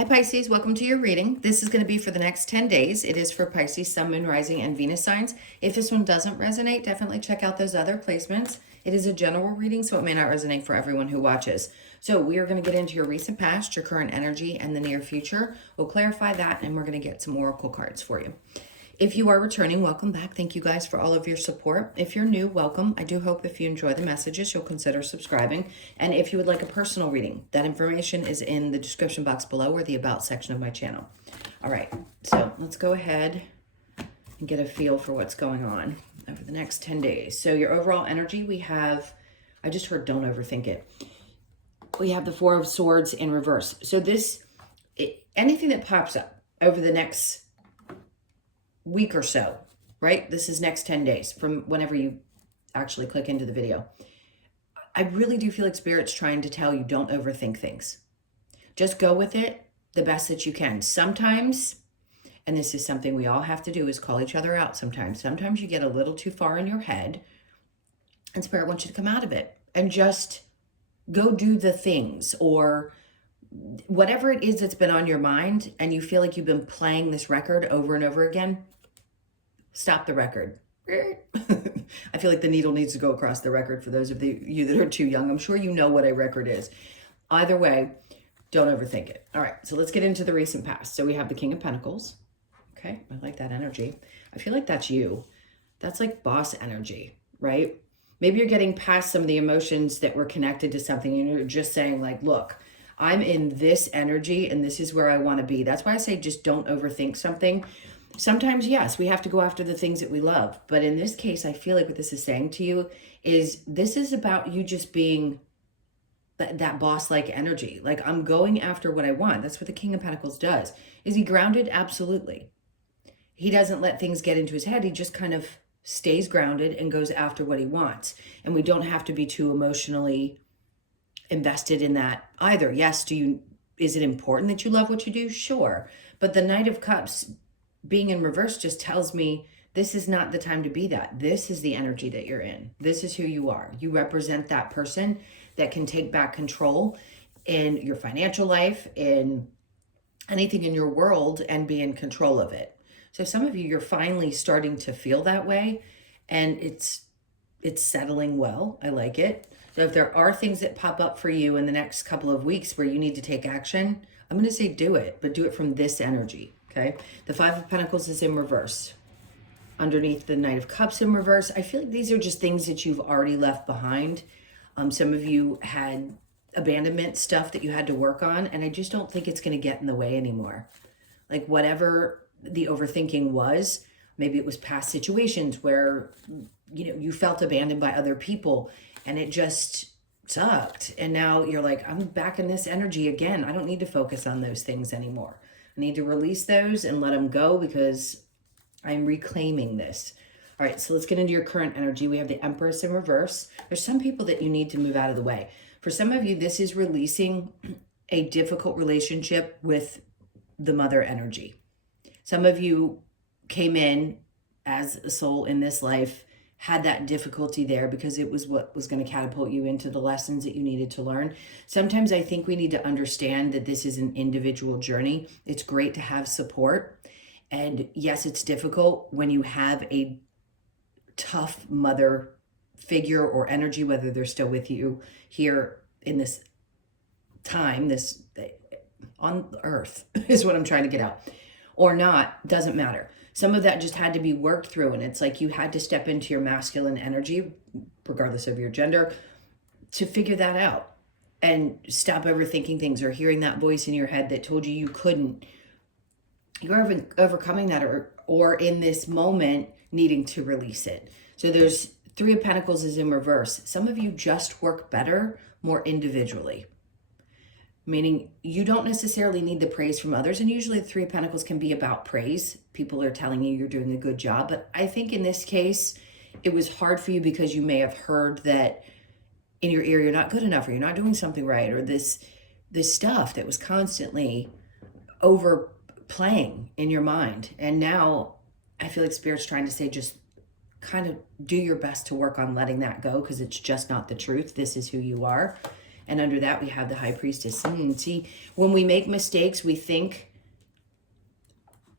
Hi Pisces, welcome to your reading. This is going to be for the next 10 days. It is for Pisces, Sun, Moon, Rising, and Venus signs. If this one doesn't resonate, definitely check out those other placements. It is a general reading, so it may not resonate for everyone who watches. So we are going to get into your recent past, your current energy, and the near future. We'll clarify that, and we're going to get some oracle cards for you. If you are returning, welcome back. Thank you guys for all of your support. If you're new, welcome. I do hope if you enjoy the messages, you'll consider subscribing. And if you would like a personal reading, that information is in the description box below or the About section of my channel. All right, so let's go ahead and get a feel for what's going on over the next 10 days. So your overall energy, we have, I just heard don't overthink it. We have the Four of Swords in reverse. So anything that pops up over the next week or so, right? This is next 10 days from whenever you actually click into the video. I really do feel like Spirit's trying to tell you don't overthink things. Just go with it the best that you can. Sometimes, and this is something we all have to do, is call each other out sometimes. Sometimes you get a little too far in your head and Spirit wants you to come out of it and just go do the things, or whatever it is that's been on your mind and you feel like you've been playing this record over and over again. Stop the record. I feel like the needle needs to go across the record for those of you that are too young. I'm sure you know what a record is. Either way, don't overthink it. All right, so let's get into the recent past. So we have the King of Pentacles. Okay, I like that energy. I feel like that's you. That's like boss energy, right? Maybe you're getting past some of the emotions that were connected to something and you're just saying like, look, I'm in this energy and this is where I want to be. That's why I say just don't overthink something. Sometimes, yes, we have to go after the things that we love. But in this case, I feel like what this is saying to you is this is about you just being that boss-like energy. Like, I'm going after what I want. That's what the King of Pentacles does. Is he grounded? Absolutely. He doesn't let things get into his head. He just kind of stays grounded and goes after what he wants. And we don't have to be too emotionally invested in that either. Yes, is it important that you love what you do? Sure. But the Knight of Cups being in reverse just tells me this is not the time to be that. This is the energy that you're in. This is who you are. You represent that person that can take back control in your financial life, in anything in your world, and be in control of it. So some of you, you're finally starting to feel that way, and it's settling well. I like it. So if there are things that pop up for you in the next couple of weeks where you need to take action, I'm going to say do it, but do it from this energy. Okay, the Five of Pentacles is in reverse. Underneath the Knight of Cups in reverse, I feel like these are just things that you've already left behind. Some of you had abandonment stuff that you had to work on, and I just don't think it's going to get in the way anymore. Like whatever the overthinking was, maybe it was past situations where, you felt abandoned by other people and it just sucked. And now you're like, I'm back in this energy again. I don't need to focus on those things anymore. I need to release those and let them go because I'm reclaiming this. All right, so let's get into your current energy. We have the Empress in reverse. There's some people that you need to move out of the way. For some of you, this is releasing a difficult relationship with the mother energy. Some of you came in as a soul in this life, had that difficulty there because it was what was going to catapult you into the lessons that you needed to learn. Sometimes I think we need to understand that this is an individual journey. It's great to have support. And yes, it's difficult when you have a tough mother figure or energy, whether they're still with you here in this time, this on earth is what I'm trying to get out, or not, doesn't matter. Some of that just had to be worked through, and it's like you had to step into your masculine energy, regardless of your gender, to figure that out and stop overthinking things or hearing that voice in your head that told you you couldn't. You're overcoming that or in this moment needing to release it. So there's Three of Pentacles is in reverse. Some of you just work better more individually, meaning you don't necessarily need the praise from others. And usually the Three of Pentacles can be about praise. People are telling you you're doing a good job. But I think in this case, it was hard for you because you may have heard that in your ear, you're not good enough or you're not doing something right. Or this stuff that was constantly overplaying in your mind. And now I feel like Spirit's trying to say, just kind of do your best to work on letting that go because it's just not the truth. This is who you are. And under that, we have the High Priestess. See, when we make mistakes, we think,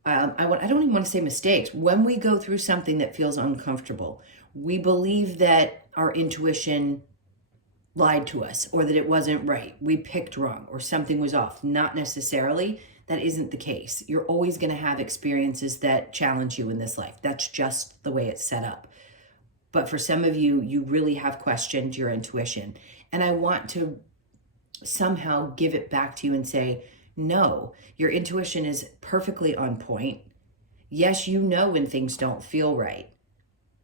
I don't even want to say mistakes. When we go through something that feels uncomfortable, we believe that our intuition lied to us, or that it wasn't right. We picked wrong, or something was off. Not necessarily. That isn't the case. You're always going to have experiences that challenge you in this life. That's just the way it's set up. But for some of you, you really have questioned your intuition. And I want to somehow give it back to you and say, no, your intuition is perfectly on point. Yes, you know when things don't feel right.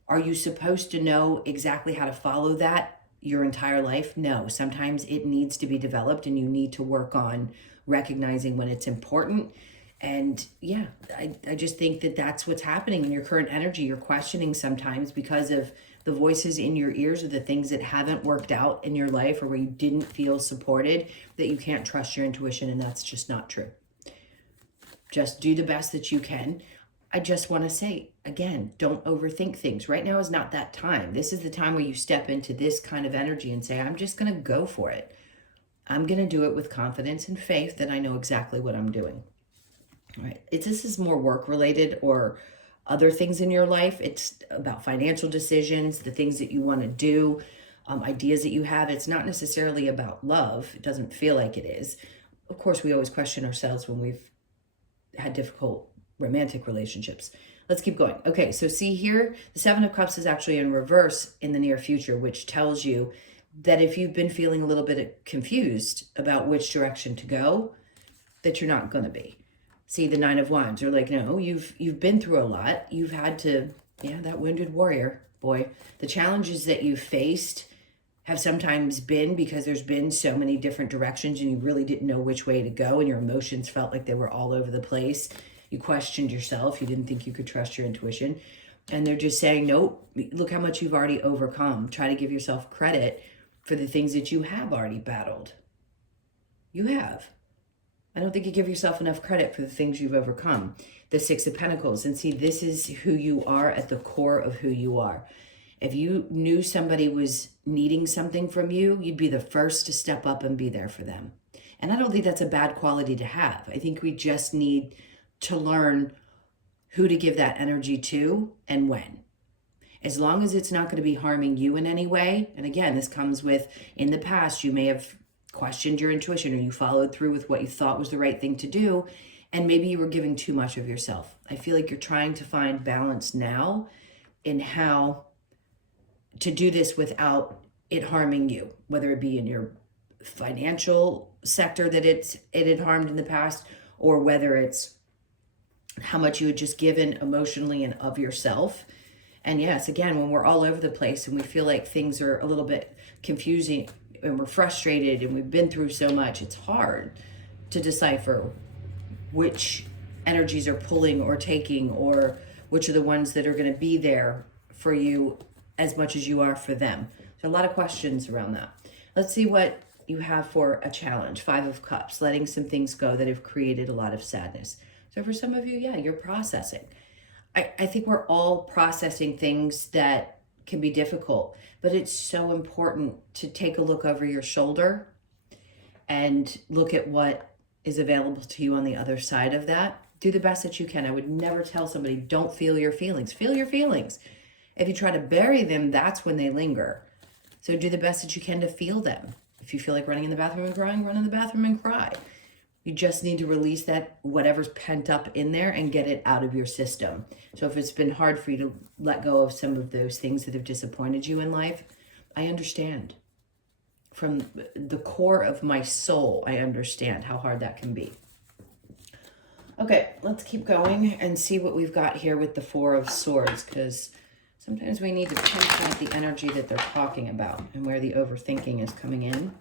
Are you supposed to know exactly how to follow that your entire life? No, sometimes it needs to be developed, and you need to work on recognizing when it's important. And yeah, I just think that that's what's happening in your current energy. You're questioning sometimes because of the voices in your ears, or the things that haven't worked out in your life, or where you didn't feel supported, that you can't trust your intuition, and that's just not true. Just do the best that you can. I just want to say, again, don't overthink things. Right now is not that time. This is the time where you step into this kind of energy and say, I'm just going to go for it. I'm going to do it with confidence and faith that I know exactly what I'm doing. All right. This is more work related or other things in your life. It's about financial decisions, the things that you want to do, ideas that you have. It's not necessarily about love. It doesn't feel like it is. Of course, we always question ourselves when we've had difficult romantic relationships. Let's keep going. Okay, so see here, the Seven of Cups is actually in reverse in the near future, which tells you that if you've been feeling a little bit confused about which direction to go, that you're not going to be. See, the Nine of Wands, you're like, no, you've been through a lot. You've had to, that wounded warrior, boy. The challenges that you've faced have sometimes been because there's been so many different directions, and you really didn't know which way to go, and your emotions felt like they were all over the place. You questioned yourself. You didn't think you could trust your intuition. And they're just saying, nope, look how much you've already overcome. Try to give yourself credit for the things that you have already battled. You have. I don't think you give yourself enough credit for the things you've overcome. The Six of Pentacles. And see, this is who you are at the core of who you are. If you knew somebody was needing something from you, you'd be the first to step up and be there for them. And I don't think that's a bad quality to have. I think we just need to learn who to give that energy to and when. As long as it's not going to be harming you in any way. And again, this comes with, in the past, you may have questioned your intuition, or you followed through with what you thought was the right thing to do, and maybe you were giving too much of yourself. I feel like you're trying to find balance now in how to do this without it harming you, whether it be in your financial sector that it had harmed in the past, or whether it's how much you had just given emotionally and of yourself. And yes, again, when we're all over the place and we feel like things are a little bit confusing and we're frustrated and we've been through so much, it's hard to decipher which energies are pulling or taking, or which are the ones that are going to be there for you as much as you are for them. So a lot of questions around that. Let's see what you have for a challenge. Five of Cups, letting some things go that have created a lot of sadness. So for some of you, you're processing. I think we're all processing things that can be difficult, but it's so important to take a look over your shoulder and look at what is available to you on the other side of that. Do the best that you can. I would never tell somebody, don't feel your feelings. Feel your feelings. If you try to bury them, that's when they linger. So do the best that you can to feel them. If you feel like running in the bathroom and crying, run in the bathroom and cry. You just need to release that, whatever's pent up in there, and get it out of your system. So if it's been hard for you to let go of some of those things that have disappointed you in life, I understand. From the core of my soul, I understand how hard that can be. Okay, let's keep going and see what we've got here with the Four of Swords, because sometimes we need to pinpoint the energy that they're talking about and where the overthinking is coming in.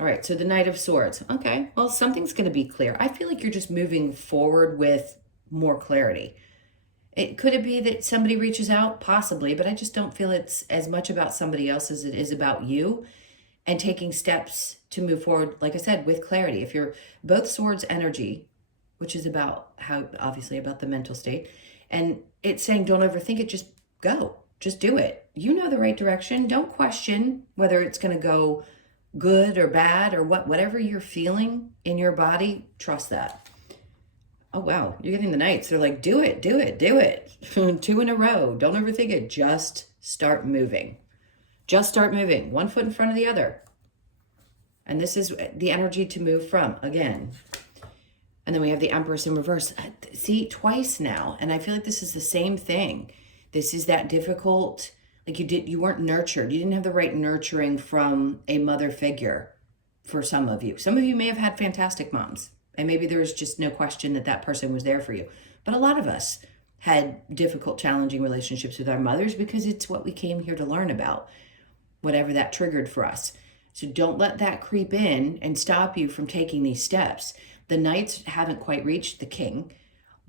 All right, so the Knight of Swords. Okay, well, something's going to be clear. I feel like you're just moving forward with more clarity. Could it be that somebody reaches out? Possibly, but I just don't feel it's as much about somebody else as it is about you and taking steps to move forward, like I said, with clarity. If you're both swords energy, which is about obviously about the mental state, and it's saying don't overthink it, just go. Just do it. You know the right direction. Don't question whether it's going to go good or bad or whatever you're feeling in your body, trust that. Oh, wow. You're getting the Knights. They're like, do it, do it, do it. 2 in a row. Don't overthink it. Just start moving. Just start moving. 1 foot in front of the other. And this is the energy to move from, again. And then we have the Empress in reverse. See, twice now. And I feel like this is the same thing. This is that difficult, like you weren't nurtured. You didn't have the right nurturing from a mother figure for some of you. Some of you may have had fantastic moms. And maybe there's just no question that that person was there for you. But a lot of us had difficult, challenging relationships with our mothers because it's what we came here to learn about, whatever that triggered for us. So don't let that creep in and stop you from taking these steps. The Knights haven't quite reached the King,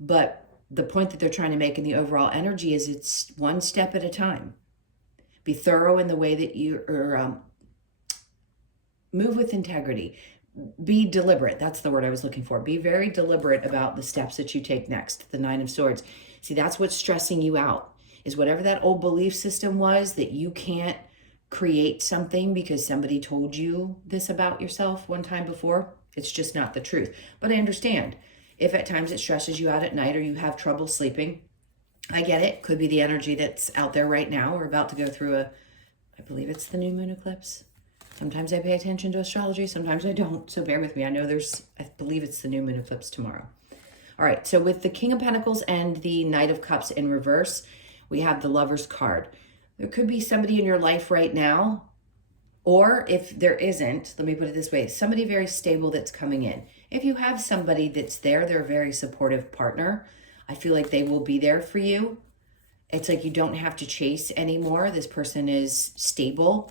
but the point that they're trying to make in the overall energy is it's one step at a time. Be thorough in the way that you move with integrity. Be deliberate. That's the word I was looking for. Be very deliberate about the steps that you take next. The 9 of Swords. See, that's what's stressing you out, is whatever that old belief system was that you can't create something because somebody told you this about yourself one time before. It's just not the truth. But I understand if at times it stresses you out at night or you have trouble sleeping. I get it. Could be the energy that's out there right now. We're about to go through I believe it's the new moon eclipse. Sometimes I pay attention to astrology. Sometimes I don't. So bear with me. I believe it's the new moon eclipse tomorrow. All right. So with the King of Pentacles and the Knight of Cups in reverse, we have the Lover's card. There could be somebody in your life right now, or if there isn't, let me put it this way, somebody very stable that's coming in. If you have somebody that's there, they're a very supportive partner. I feel like they will be there for you. It's like you don't have to chase anymore. This person is stable.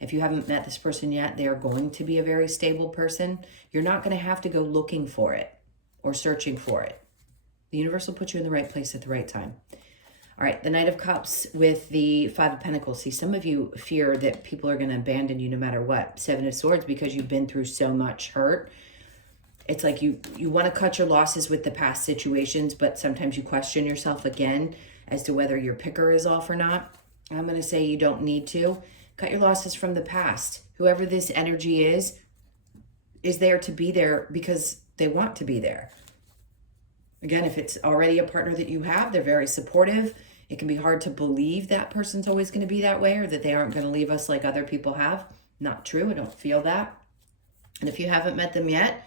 If you haven't met this person yet, they are going to be a very stable person. You're not going to have to go looking for it or searching for it. The universe will put you in the right place at the right time. All right, the Knight of Cups with the 5 of Pentacles. See, some of you fear that people are going to abandon you no matter what. 7 of Swords, because you've been through so much hurt. It's like you want to cut your losses with the past situations, but sometimes you question yourself again as to whether your picker is off or not. I'm going to say you don't need to. Cut your losses from the past. Whoever this energy is there to be there because they want to be there. Again, if it's already a partner that you have, they're very supportive. It can be hard to believe that person's always going to be that way or that they aren't going to leave us like other people have. Not true. I don't feel that. And if you haven't met them yet,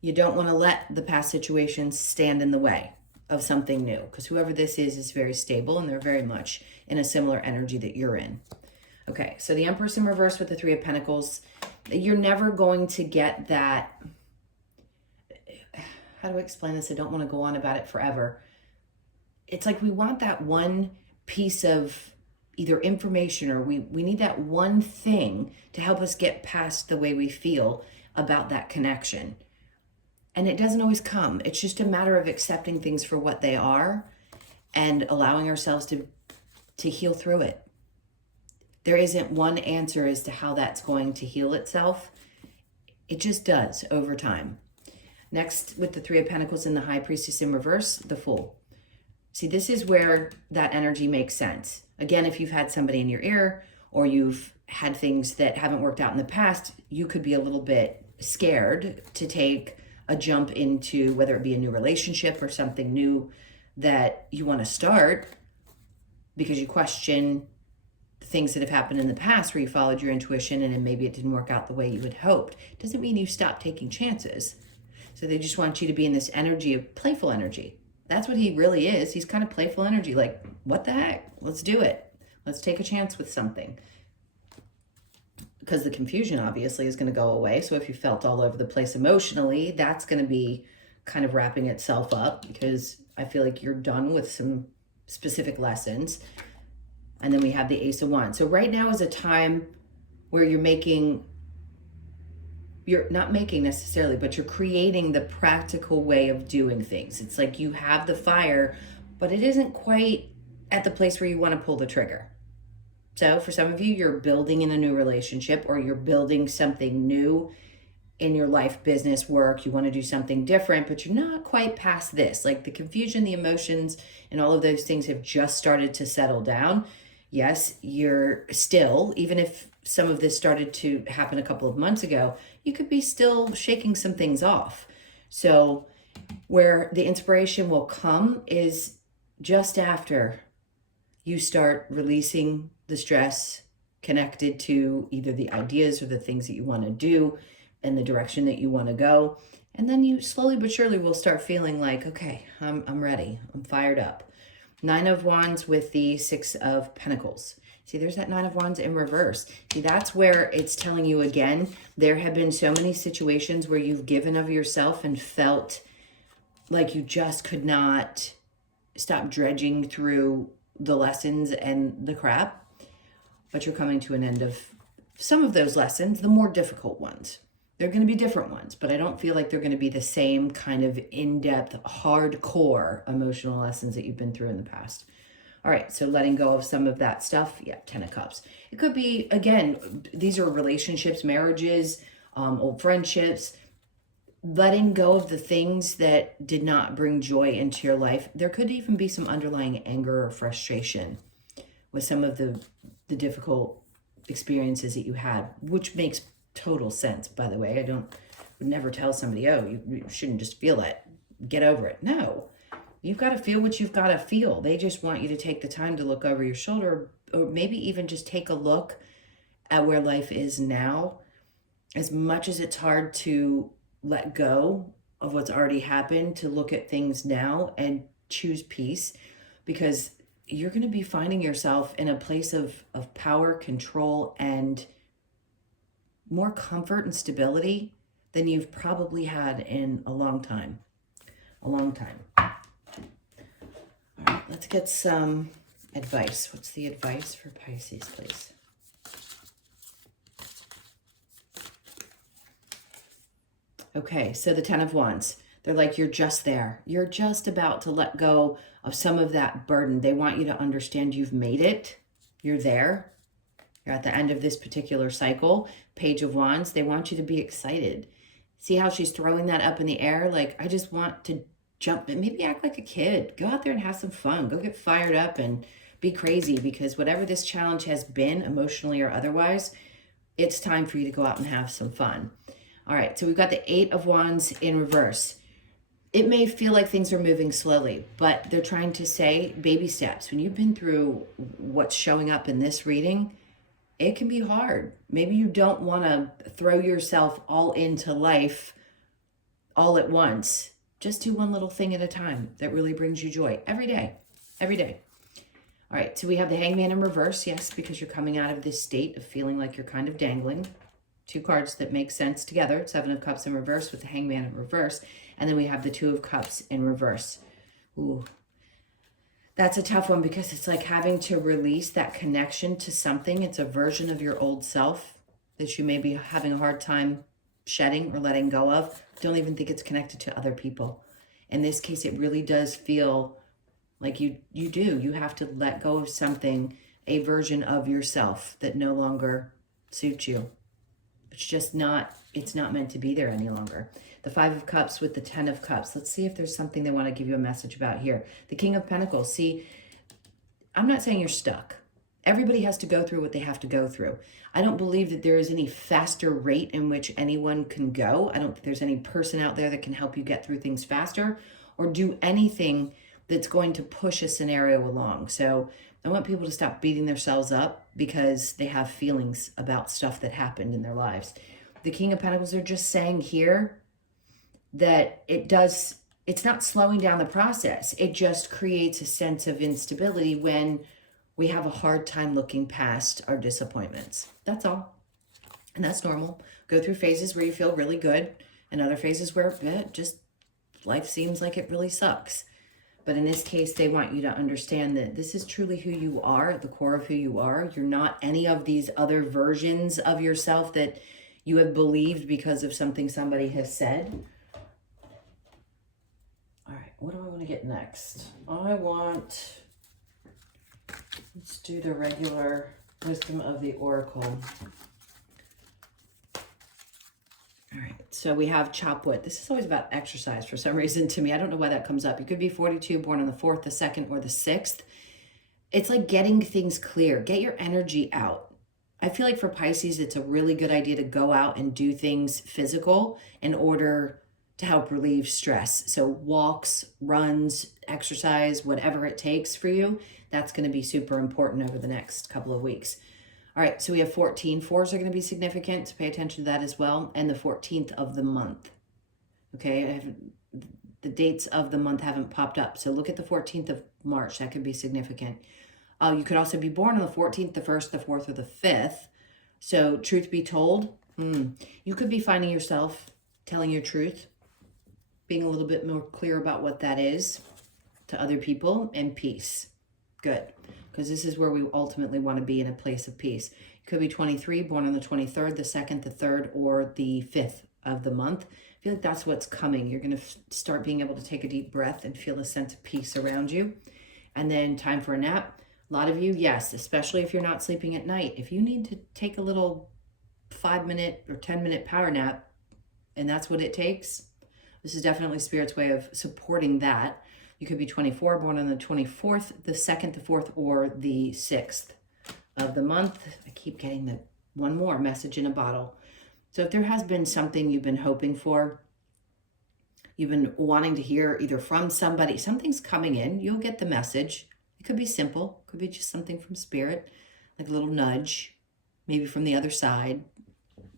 you don't want to let the past situations stand in the way of something new, because whoever this is very stable and they're very much in a similar energy that you're in. Okay, so the Empress in reverse with the 3 of Pentacles. You're never going to get that. How do I explain this? I don't want to go on about it forever. It's like we want that one piece of either information or we need that one thing to help us get past the way we feel about that connection. And it doesn't always come. It's just a matter of accepting things for what they are and allowing ourselves to heal through it. There isn't one answer as to how that's going to heal itself. It just does over time. Next, with the 3 of Pentacles and the High Priestess in reverse, the Fool. See, this is where that energy makes sense. Again, if you've had somebody in your ear or you've had things that haven't worked out in the past, you could be a little bit scared to take a jump into whether it be a new relationship or something new that you want to start because you question things that have happened in the past where you followed your intuition and then maybe it didn't work out the way you had hoped. Doesn't mean you stop taking chances. So they just want you to be in this energy of playful energy. That's what he really is. He's kind of playful energy. Like, what the heck? Let's do it. Let's take a chance with something. Because the confusion obviously is going to go away. So if you felt all over the place emotionally, that's going to be kind of wrapping itself up because I feel like you're done with some specific lessons. And then we have the Ace of Wands. So right now is a time where you're not making necessarily, but you're creating the practical way of doing things. It's like you have the fire, but it isn't quite at the place where you want to pull the trigger. So for some of you, you're building in a new relationship or you're building something new in your life, business, work, you want to do something different, but you're not quite past this. Like the confusion, the emotions, and all of those things have just started to settle down. Yes, you're still, even if some of this started to happen a couple of months ago, you could be still shaking some things off. So where the inspiration will come is just after you start releasing the stress connected to either the ideas or the things that you want to do and the direction that you want to go. And then you slowly but surely will start feeling like, okay, I'm ready. I'm fired up. 9 of Wands with the 6 of Pentacles. See, there's that 9 of Wands in reverse. See, that's where it's telling you again, there have been so many situations where you've given of yourself and felt like you just could not stop dredging through the lessons and the crap. But you're coming to an end of some of those lessons, the more difficult ones. They're going to be different ones, but I don't feel like they're going to be the same kind of in-depth, hardcore emotional lessons that you've been through in the past. All right, so letting go of some of that stuff. Yeah, 10 of Cups. It could be, again, these are relationships, marriages, old friendships. Letting go of the things that did not bring joy into your life. There could even be some underlying anger or frustration with some of the difficult experiences that you had, which makes total sense, by the way. Would never tell somebody, oh, you shouldn't just feel it. Get over it. No, you've got to feel what you've got to feel. They just want you to take the time to look over your shoulder, or maybe even just take a look at where life is now. As much as it's hard to let go of what's already happened, to look at things now and choose peace, because you're going to be finding yourself in a place of power, control, and more comfort and stability than you've probably had in a long time. A long time. All right, let's get some advice. What's the advice for Pisces, please? Okay, so the 10 of Wands. They're like, you're just there. You're just about to let go of some of that burden. They want you to understand you've made it. You're there. You're at the end of this particular cycle. Page of Wands. They want you to be excited. See how she's throwing that up in the air? Like, I just want to jump and maybe act like a kid. Go out there and have some fun. Go get fired up and be crazy, because whatever this challenge has been, emotionally or otherwise, it's time for you to go out and have some fun. All right, so we've got the 8 of Wands in reverse. It may feel like things are moving slowly, but they're trying to say baby steps. When you've been through what's showing up in this reading, it can be hard. Maybe you don't want to throw yourself all into life all at once. Just do one little thing at a time that really brings you joy every day, every day. All right, so we have the Hangman in reverse. Yes, because you're coming out of this state of feeling like you're kind of dangling. 2 cards that make sense together. 7 of Cups in reverse with the Hangman in reverse. And then we have the 2 of Cups in reverse. Ooh, that's a tough one, because it's like having to release that connection to something. It's a version of your old self that you may be having a hard time shedding or letting go of. Don't even think it's connected to other people. In this case, it really does feel like you have to let go of something, a version of yourself that no longer suits you. It's just not, it's not meant to be there any longer. The 5 of Cups with the 10 of Cups. Let's see if there's something they want to give you a message about here. The King of Pentacles. See, I'm not saying you're stuck. Everybody has to go through what they have to go through. I don't believe that there is any faster rate in which anyone can go. I don't think there's any person out there that can help you get through things faster or do anything that's going to push a scenario along. So I want people to stop beating themselves up because they have feelings about stuff that happened in their lives. The King of Pentacles are just saying here that it's not slowing down the process. It just creates a sense of instability when we have a hard time looking past our disappointments. That's all. And that's normal. Go through phases where you feel really good and other phases where just life seems like it really sucks. But in this case, they want you to understand that this is truly who you are, at the core of who you are. You're not any of these other versions of yourself that you have believed because of something somebody has said. All right, what do I want to get next? Let's do the regular Wisdom of the Oracle. All right, so we have chop wood. This is always about exercise for some reason to me. I don't know why that comes up. You could be 42, born on the 4th, the 2nd, or the 6th. It's like getting things clear. Get your energy out. I feel like for Pisces, it's a really good idea to go out and do things physical in order to help relieve stress. So walks, runs, exercise, whatever it takes for you, that's going to be super important over the next couple of weeks. All right, so we have 14. 4s are going to be significant, so pay attention to that as well. And the 14th of the month. Okay, the dates of the month haven't popped up. So look at the 14th of March. That could be significant. You could also be born on the 14th, the 1st, the 4th, or the 5th. So truth be told, you could be finding yourself telling your truth, being a little bit more clear about what that is to other people, and peace. Good. Because this is where we ultimately want to be, in a place of peace. You could be 23, born on the 23rd, the 2nd, the 3rd, or the 5th of the month. I feel like that's what's coming. You're going to start being able to take a deep breath and feel a sense of peace around you. And then time for a nap. A lot of you, yes, especially if you're not sleeping at night. If you need to take a little 5-minute or 10-minute power nap, and that's what it takes, this is definitely Spirit's way of supporting that. You could be 24, born on the 24th, the 2nd, the 4th, or the 6th of the month. I keep getting the one more message in a bottle. So if there has been something you've been hoping for, you've been wanting to hear either from somebody, something's coming in, you'll get the message. It could be simple, could be just something from Spirit, like a little nudge, maybe from the other side,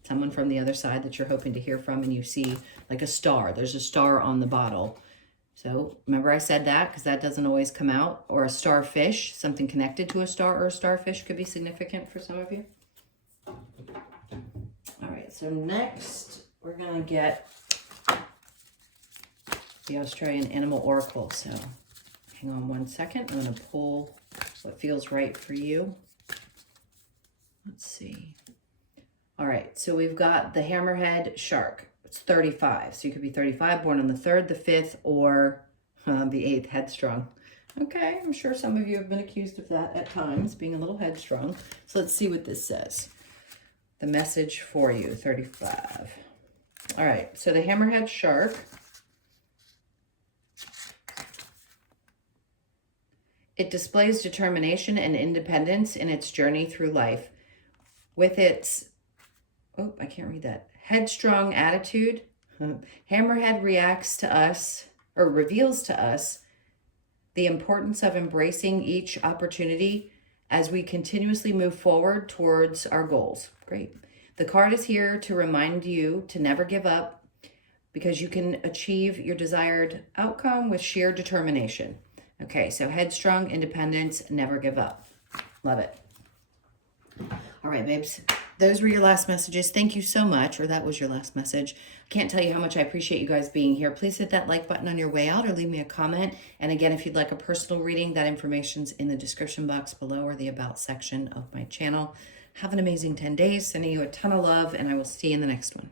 someone from the other side that you're hoping to hear from, and you see like a star. There's a star on the bottle. So remember I said that, because that doesn't always come out. Or a starfish, something connected to a star or a starfish could be significant for some of you. All right, so next we're going to get the Australian Animal Oracle. So hang on one second. I'm going to pull what feels right for you. Let's see. All right, so we've got the hammerhead shark. It's 35. So you could be 35, born on the 3rd, the 5th, or the 8th, headstrong. Okay, I'm sure some of you have been accused of that at times, being a little headstrong. So let's see what this says. The message for you, 35. All right, so the hammerhead shark. It displays determination and independence in its journey through life. With its, oh, I can't read that, headstrong attitude, hammerhead reacts to us, or reveals to us, the importance of embracing each opportunity as we continuously move forward towards our goals. Great. The card is here to remind you to never give up, because you can achieve your desired outcome with sheer determination. Okay, so headstrong, independence, never give up. Love it. All right, babes. Those were your last messages. Thank you so much, or that was your last message. I can't tell you how much I appreciate you guys being here. Please hit that like button on your way out, or leave me a comment. And again, if you'd like a personal reading, that information's in the description box below, or the About section of my channel. Have an amazing 10 days. Sending you a ton of love, and I will see you in the next one.